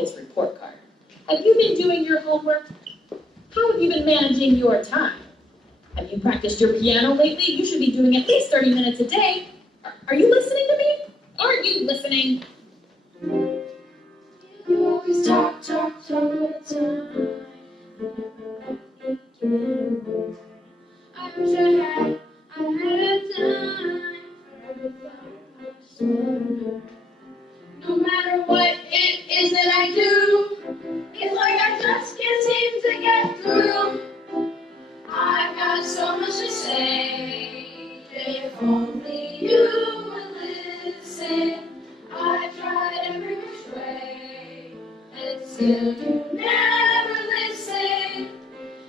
office report card. Have you been doing your homework? How have you been managing your time? Have you practiced your piano lately? You should be doing at least 30 minutes a day. Are you listening to me? Aren't you listening? You always talk all the time. I wish I had time for everything. No matter what it is that I do, it's like I just can't seem to get through. I've got so much to say, if only you would listen. I tried every which way, and still you never listen.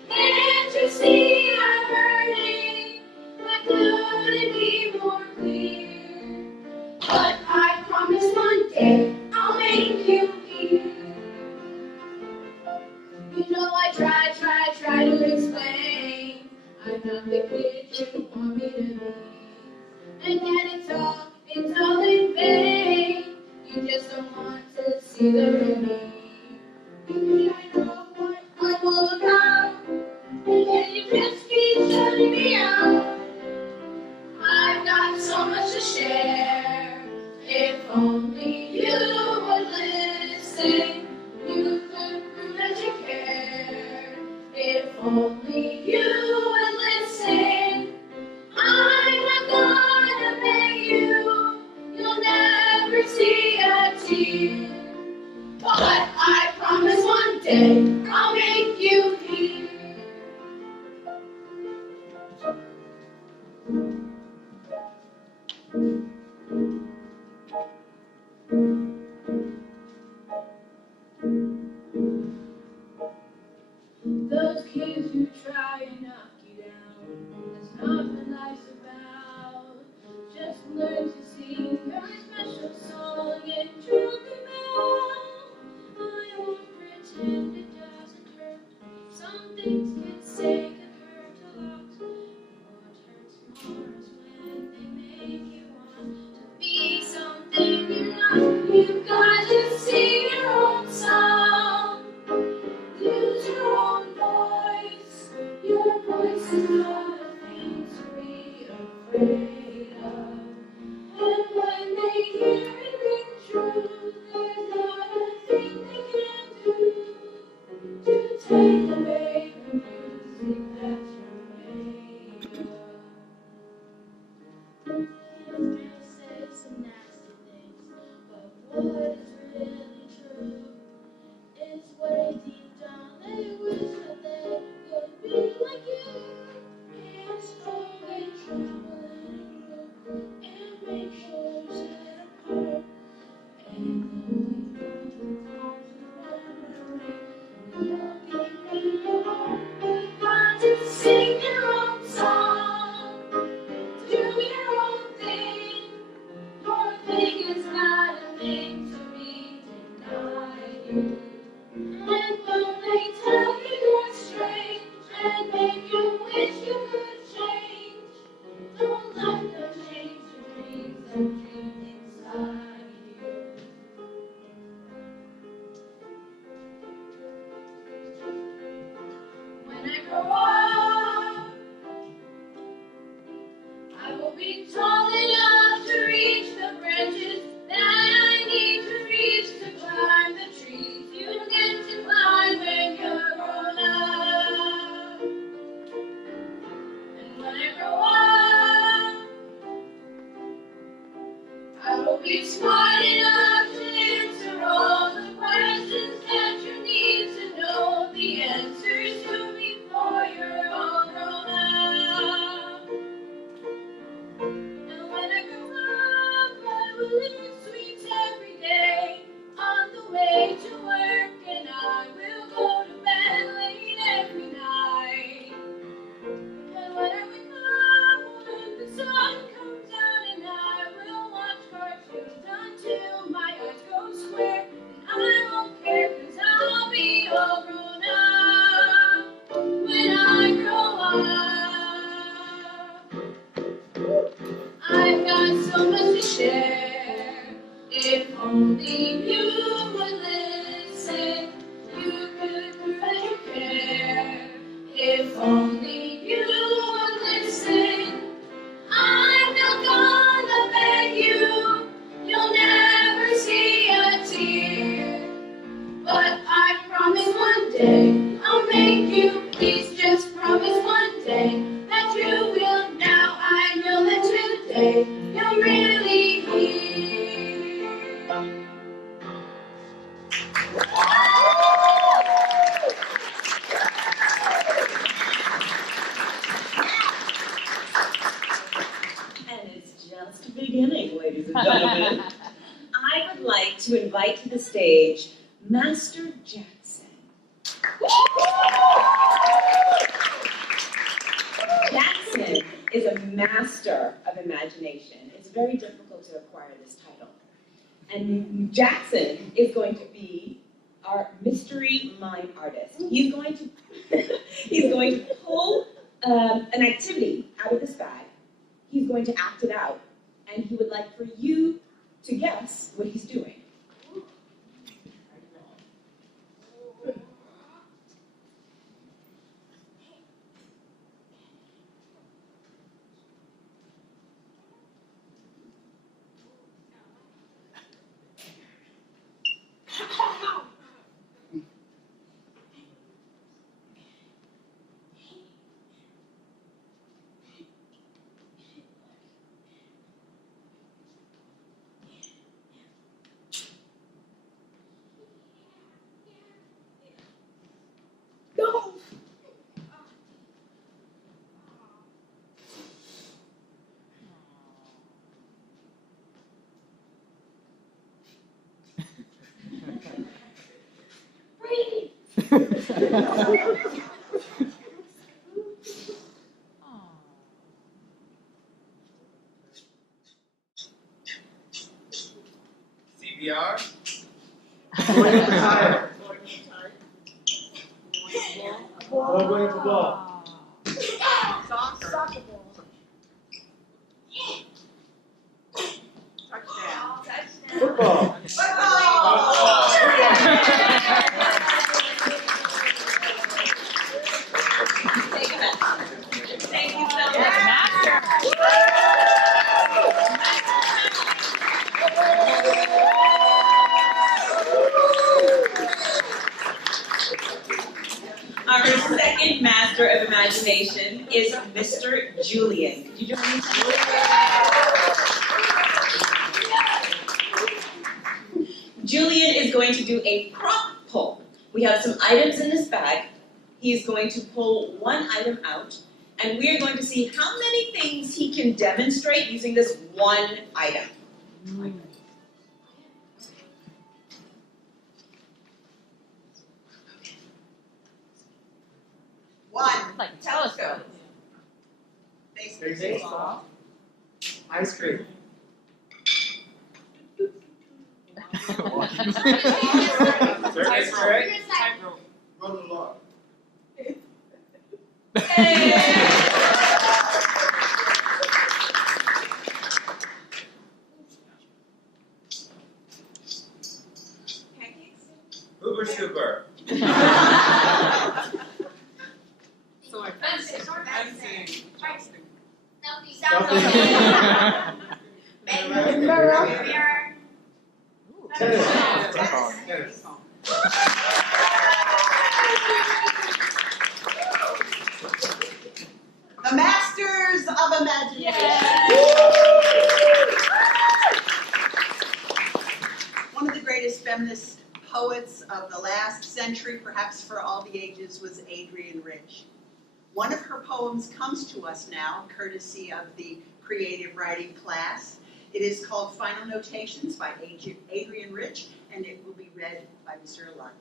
Can't you see I'm hurting? I couldn't be more clear. But I promise one day I'll make you hear. You know I try to explain. I'm not the kid you want me to be. And yet it's all in vain. You just don't want to see the real me. Maybe I know what I'm all about, and yet you just keep shutting me out. I've got so much to share. If only you would listen, you could prove that you care. If only you would listen, I'm not gonna beg you. You'll never see a tear. But I promise one day I'll make you hear. Those kids who try and knock you down, that's not what life's about. Just learn to sing your special song and drown them out. I won't pretend it doesn't hurt. Some things kids say can hurt a lot. What hurts more is when they make you want to be something you're not. You've got to sing your own song. Use your own voice. Your voice is not a thing to be afraid of. And when they hear it ring true, there's not a thing they can do to take away the music that you're made of. They'll say some nasty things, but what is really true is way deep down they wish that they could be like you. And slowly traveling through and make sure you set apart. And moving from the times of memory, you'll give me your heart. You've got to sing your own song, do your own thing. Your thing is not a thing to be denied. And when they tell you you're strange and make you wish you could change, don't let them change the dreams that dream inside you. When I grow up, I will be tall enough to reach the branches that I need to reach to climb the trees you get to climb when you're grown up. And when I grow up, I will be smart enough to answer all the questions that you need to know the answers to before you're all grown up. And when I grow up, I will eat sweets every day on the way to work, and I will go to bed late every night. And when I wake up, when the sun comes out, and I will watch cartoons until my eyes go square, and I won't care 'cause I'll be all grown up when I grow up. I've got so much to share. If only you would listen. way you'll really be. And it's just beginning, ladies and gentlemen. I would like to invite to the stage Master Jackson. Jackson is a master of imagination. It's very difficult to acquire this title. And Jackson is going to be our mystery mime artist. He's going to pull an activity out of this bag. He's going to act it out, and he would like for you to guess what he's doing. Go! Brady! CPR? Ball going to ball. Soccer ball. Touchdown. Football. Thank you so much. Our second master of imagination is Mr. Julian. Could you join me? Julian is going to do a prop pull. We have some items in this bag. He's going to pull one item out, and we are going to see how many things he can demonstrate using this one item. One. Like Telescope. Baseball. Ice cream. Circus trick. Run the log. Pancakes. Uber Super. Sword. Fencing. Tennis. The Masters of Imagination. One of the greatest feminist poets of the last century, perhaps for all the ages, was Adrienne Rich. One of her poems comes to us now, courtesy of the creative writing class. It is called Final Notations by Adrienne Rich, and it will be read by Mr. Alard.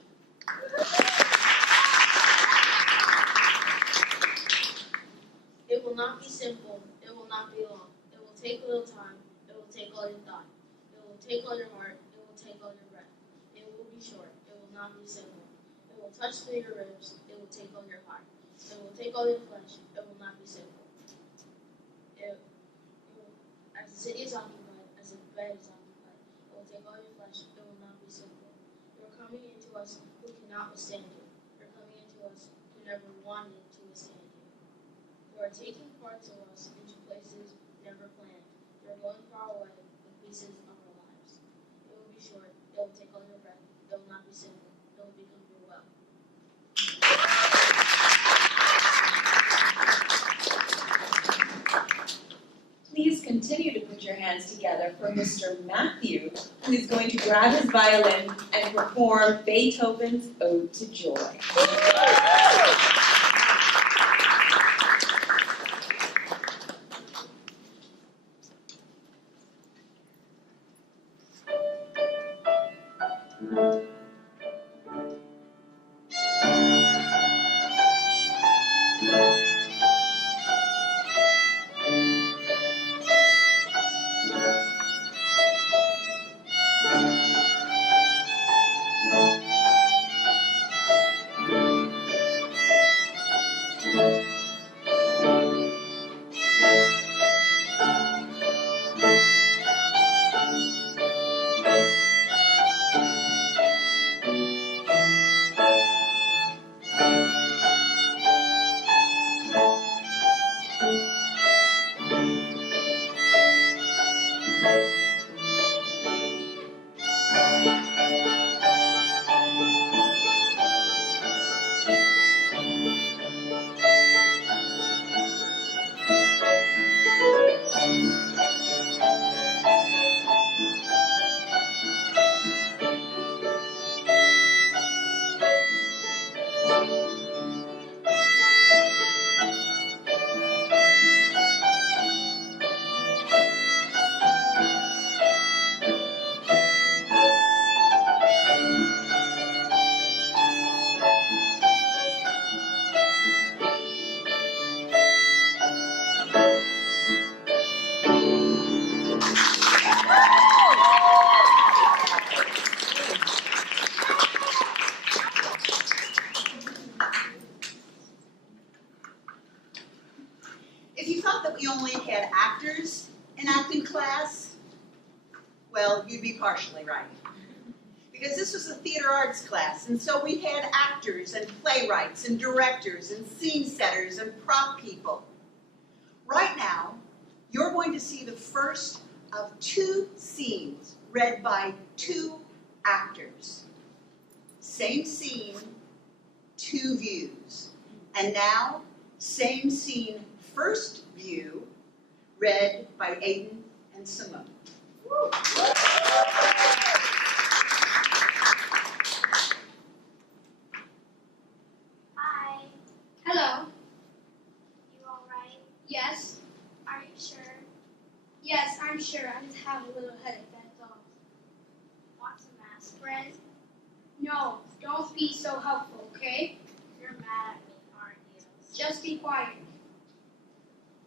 It will not be simple. It will not be long. It will take a little time. It will take all your thought. It will take all your heart. It will take all your breath. It will be short. It will not be simple. It will touch through your ribs. It will take all your heart. It will take all your flesh. It will not be simple. As the city is occupied, as the bed is occupied, it will take all your flesh. It will not be simple. You are coming into us who cannot withstand you. You are coming into us who never wanted to withstand you. You are taking parts of us into places never planned. You are going far away with pieces of our lives. It will be short. It will take all your breath. It will not be simple. It will become your well. Please continue to put your hands together for Mr. Matthew, who is going to grab his violin and perform Beethoven's Ode to Joy. If you thought that we only had actors in acting class, well, you'd be partially right. Because this was a theater arts class, and so we had actors and playwrights and directors and scene setters and prop people. Right now, you're going to see the first of 2 scenes read by 2 actors. Same scene, 2 views. And now, same scene, first view, read by Aiden and Simone. Hi. Hello. You all right? Yes. Are you sure? Yes, I'm sure. I just have a little headache, that's all. Want some aspirin? No, don't be so helpful, okay? You're mad at me, aren't you? Just be quiet.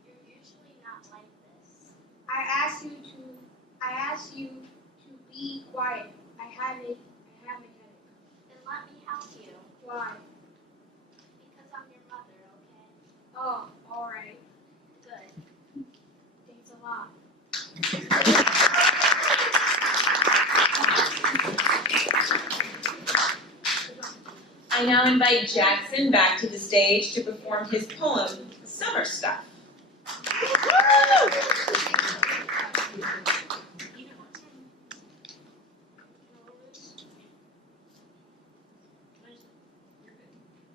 You're usually not like this. I asked you to be quiet. I have a headache. Then let me help you. Why? Because I'm your mother, okay? Oh, all right. Good. Thanks a lot. I now invite Jackson back to the stage to perform his poem, Summer Stuff.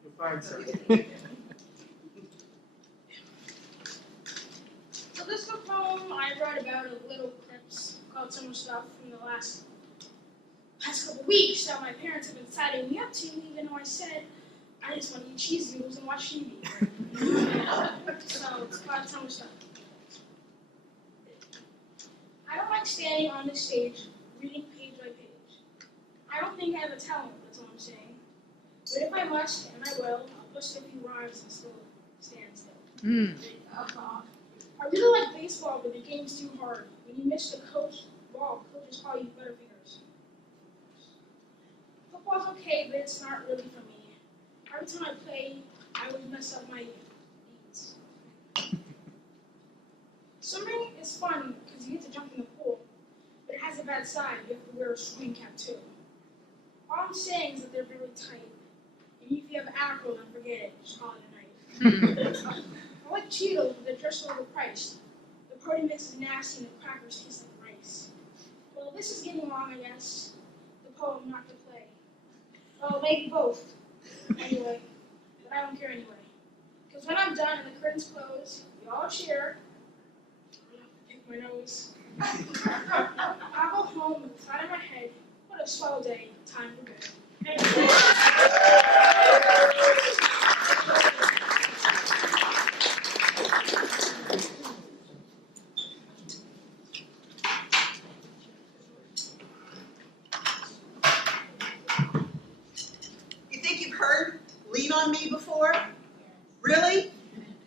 You're fine, sir. So this is a poem I wrote about a little clips called Summer Stuff from the last couple weeks that my parents have been signing me up to, even though I said I just want to eat cheese noodles and watch TV. So it's called Summer Stuff. I don't like standing on the stage reading page by page. I don't think I have a talent, that's all I'm saying. But if I must, and I will, I'll push a few rhymes and still stand still. I really like baseball, but the game's too hard. When you miss the coaches call you Butterfingers. Football's okay, but it's not really for me. Every time I play, I always mess up my beats. Swimming is fun because you get to jump in the pool, but it has a bad side. You have to wear a swimming cap too. All I'm saying is that they're very tight. And if you have an afro, then forget it. Just call it a night. I like Cheetos, but they're just overpriced. The party mix is nasty and the crackers taste like rice. Well, this is getting long, I guess. The poem not to play. Well, maybe both. Anyway, but I don't care anyway. Because when I'm done and the curtains close, you all cheer. I'm gonna have to pick my days. I go home with a thought in my head, what a swell day, time for bed. You think you've heard Lean on Me before? Really?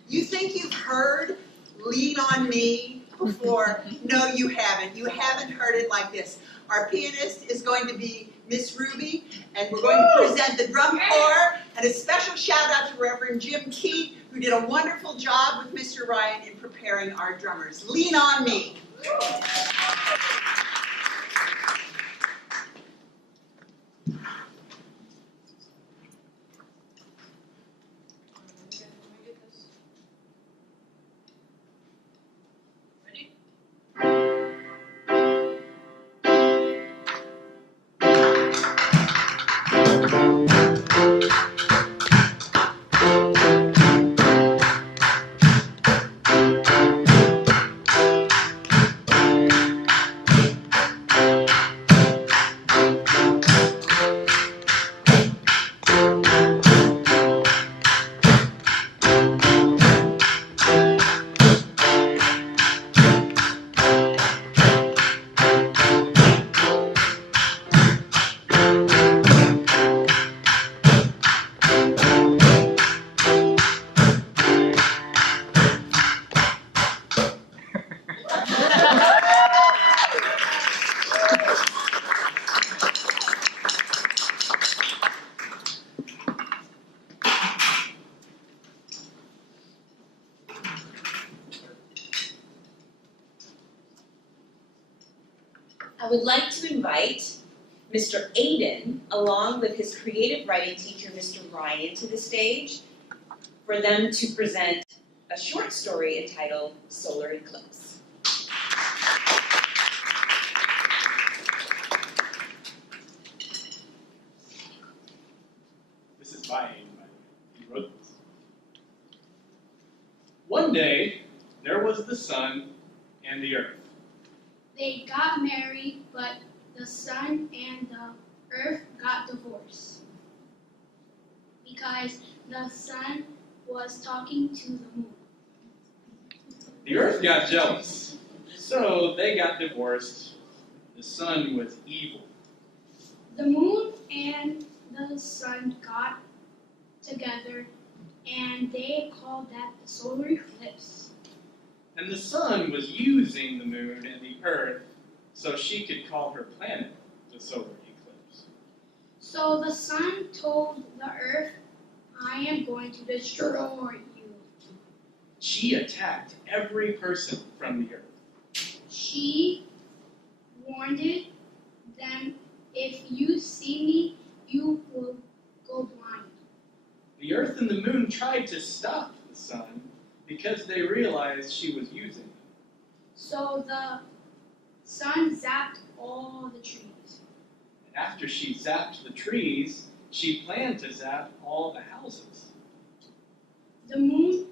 You think you've heard Lean on Me before? No, you haven't. You haven't heard it like this. Our pianist is going to be Miss Ruby, and we're going to present the drum corps, and a special shout out to Reverend Jim Keat, who did a wonderful job with Mr. Ryan in preparing our drummers. Lean on Me. I would like to invite Mr. Aiden, along with his creative writing teacher, Mr. Ryan, to the stage for them to present a short story entitled Solar Eclipse. This is by Aiden, by the way. He wrote this. One day, there was the sun and the earth. They got married, but the sun and the earth got divorced. Because the sun was talking to the moon. The earth got jealous, so they got divorced. The sun was evil. The moon and the sun got together, and they called that the solar eclipse. And the sun was using the moon and the earth so she could call her planet the solar eclipse. So the sun told the earth, I am going to destroy you. She attacked every person from the earth. She warned them, if you see me, you will go blind. The earth and the moon tried to stop the sun because they realized she was using them. So the sun zapped all the trees. And after she zapped the trees, she planned to zap all the houses. The moon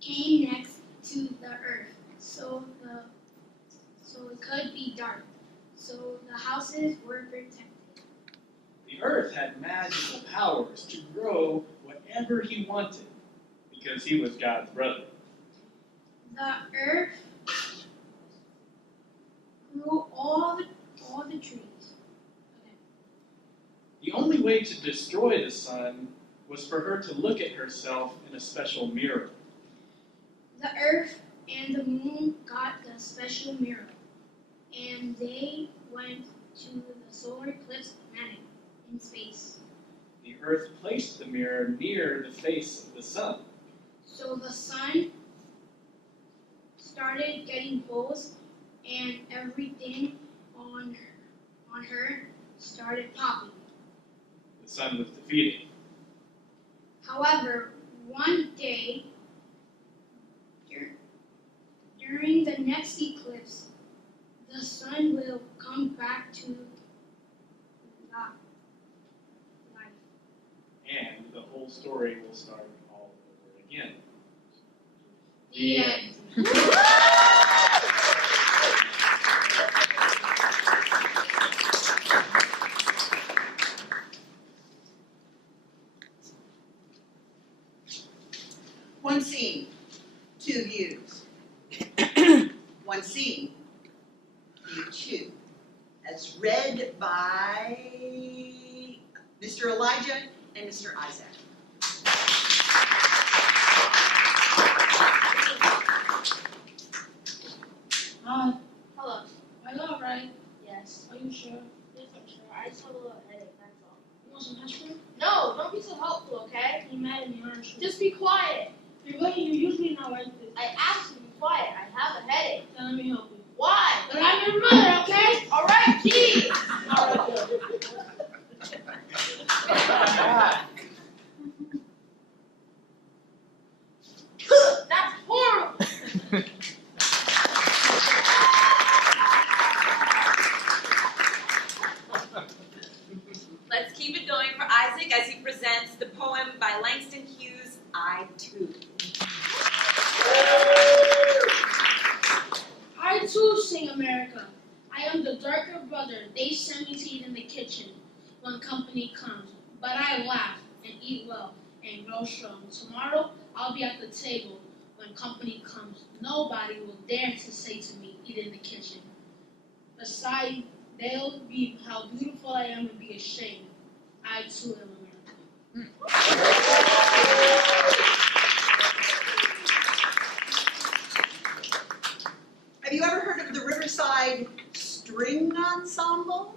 came next to the earth, so it could be dark. So the houses were protected. The earth had magical powers to grow whatever he wanted because he was God's brother. The earth grew all the trees. Okay. The only way to destroy the sun was for her to look at herself in a special mirror. The earth and the moon got the special mirror, and they went to the solar eclipse planet in space. The earth placed the mirror near the face of the sun. So the sun started getting holes, and everything on her started popping. The sun was defeated. However, one day, during the next eclipse, the sun will come back to life. And the whole story will start all over again. The end. one scene, you two, as read by Mr. Elijah and Mr. Isaac. Hello. Are you alright? Yes. Are you sure? Yes, I'm sure. I just have a little headache, that's all. You want some ice cream? No, don't be so helpful, okay? You're mad at me, aren't you? Just be quiet. You're usually not like this. I asked you to be quiet. I have a headache. Then let me help you. Why? But I'm your mother, okay? Alright, geez. Alright, good. That's horrible. Let's keep it going for Isaac as he presents the poem by Langston Hughes, I Too. I too sing America. I am the darker brother they send me to eat in the kitchen when company comes. But I laugh and eat well and grow strong. Tomorrow I'll be at the table when company comes. Nobody will dare to say to me, eat in the kitchen. Besides, they'll be how beautiful I am and be ashamed. I too am American. Have you ever heard of the Riverside String Ensemble?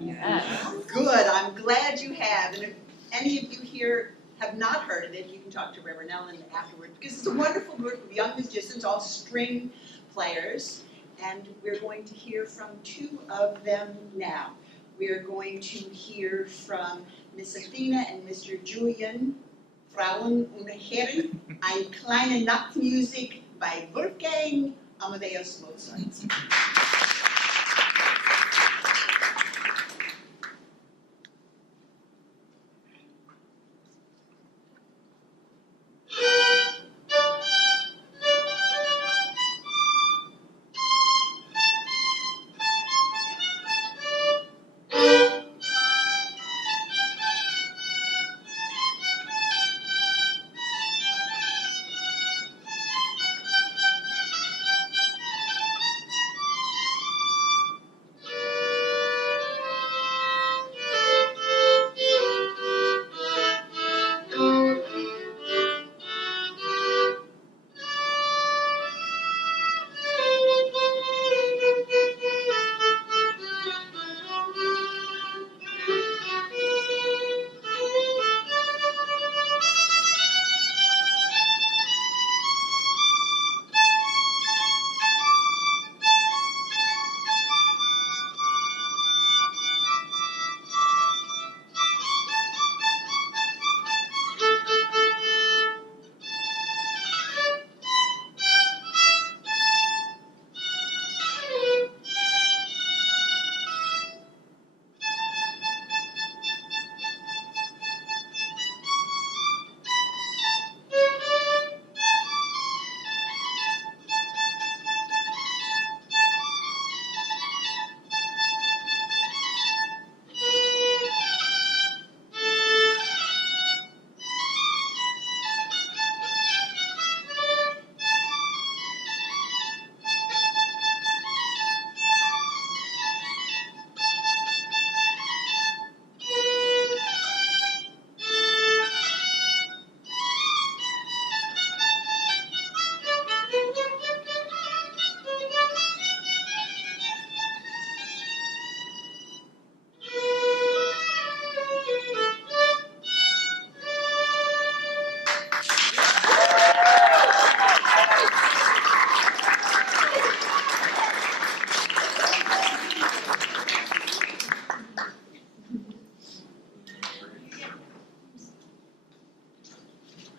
Yes. Good, I'm glad you have. And if any of you here have not heard of it, you can talk to Reverend Ellen afterward, because it's a wonderful group of young musicians, all string players. And we're going to hear from two of them now. We're going to hear from Miss Athena and Mr. Julian, Frauen und Herren, eine kleine Nachtmusik by Wolfgang Amadeus Mozart.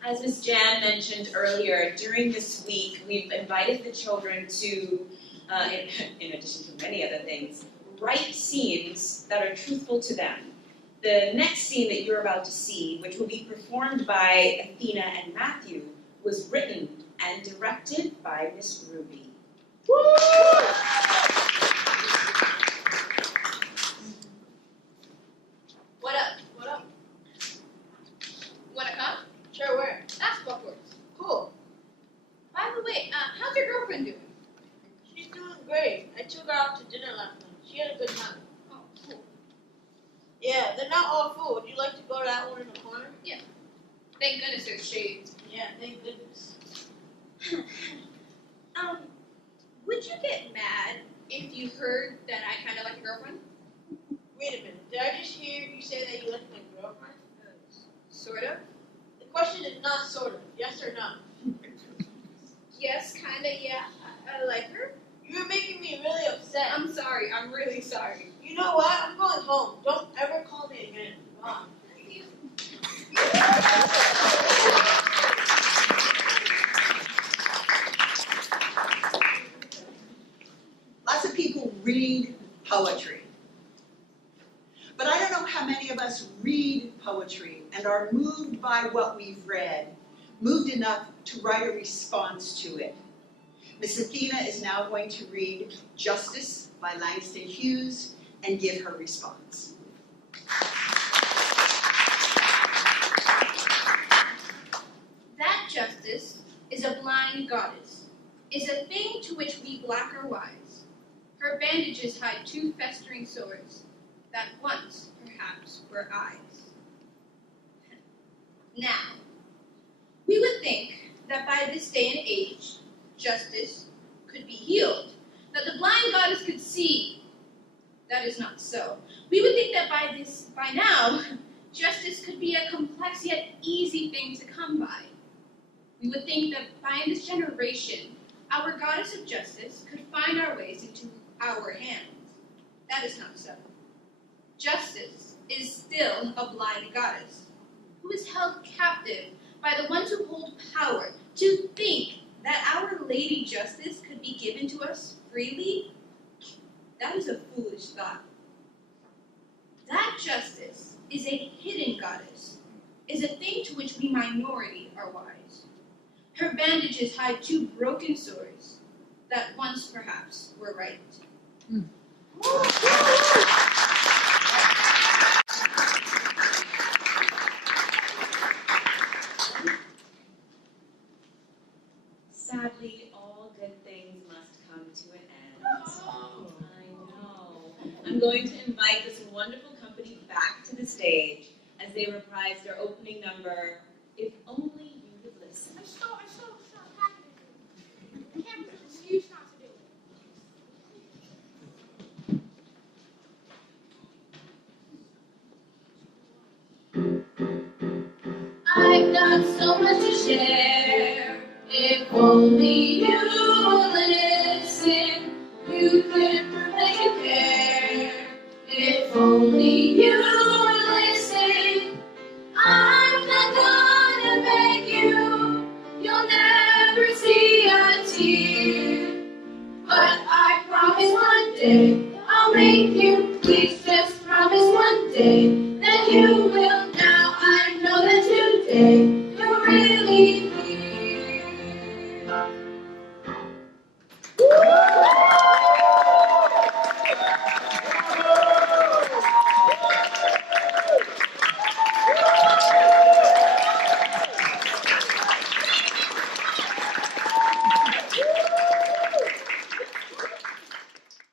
As Ms. Jan mentioned earlier, during this week, we've invited the children to, in addition to many other things, write scenes that are truthful to them. The next scene that you're about to see, which will be performed by Athena and Matthew, was written and directed by Miss Ruby. What up? What up? Wanna come? Sure, where? Basketball courts. Cool. By the way, how's your girlfriend doing? She's took her out to dinner last night. She had a good time. Oh, cool. Yeah, they're not all full. Would you like to go to that one in the corner? Thank goodness there's shades. Yeah, thank goodness. Would you get mad if you heard that I kind of like a girlfriend? Wait a minute. Did I just hear you say that you like my girlfriend? Sort of. The question is not sort of. Yes or no? Yes, kind of, yeah. I like her. You're making me really upset. I'm sorry. I'm really sorry. You know what? I'm going home. Don't ever call me again. Bye. Lots of people read poetry. But I don't know how many of us read poetry and are moved by what we've read, moved enough to write a response to it. Miss Athena is now going to read Justice by Langston Hughes and give her response. That justice is a blind goddess, is a thing to which we black are wise. Her bandages hide two festering sores that once, perhaps, were eyes. Now, we would think that by this day and age, justice could be healed, that the blind goddess could see. That is not so. We would think that by now, justice could be a complex yet easy thing to come by. We would think that by this generation, our goddess of justice could find our ways into our hands. That is not so. Justice is still a blind goddess who is held captive by the ones who hold power. To think that our Lady Justice could be given to us freely, that is a foolish thought. That justice is a hidden goddess, is a thing to which we minority are wise. Her bandages hide two broken sores that once perhaps were right. Sadly, all good things must come to an end. I know. I'm going to invite this wonderful company back to the stage as they reprise their opening number, If Only You Would Listen. I saw happening. The camera's an excuse not to do it. I've got so much to share. If only you would listen, you could prove that you care. If only you would listen, I'm not gonna beg you. You'll never see a tear. But I promise one day I'll make you. Please just promise one day that you will. Now I know that today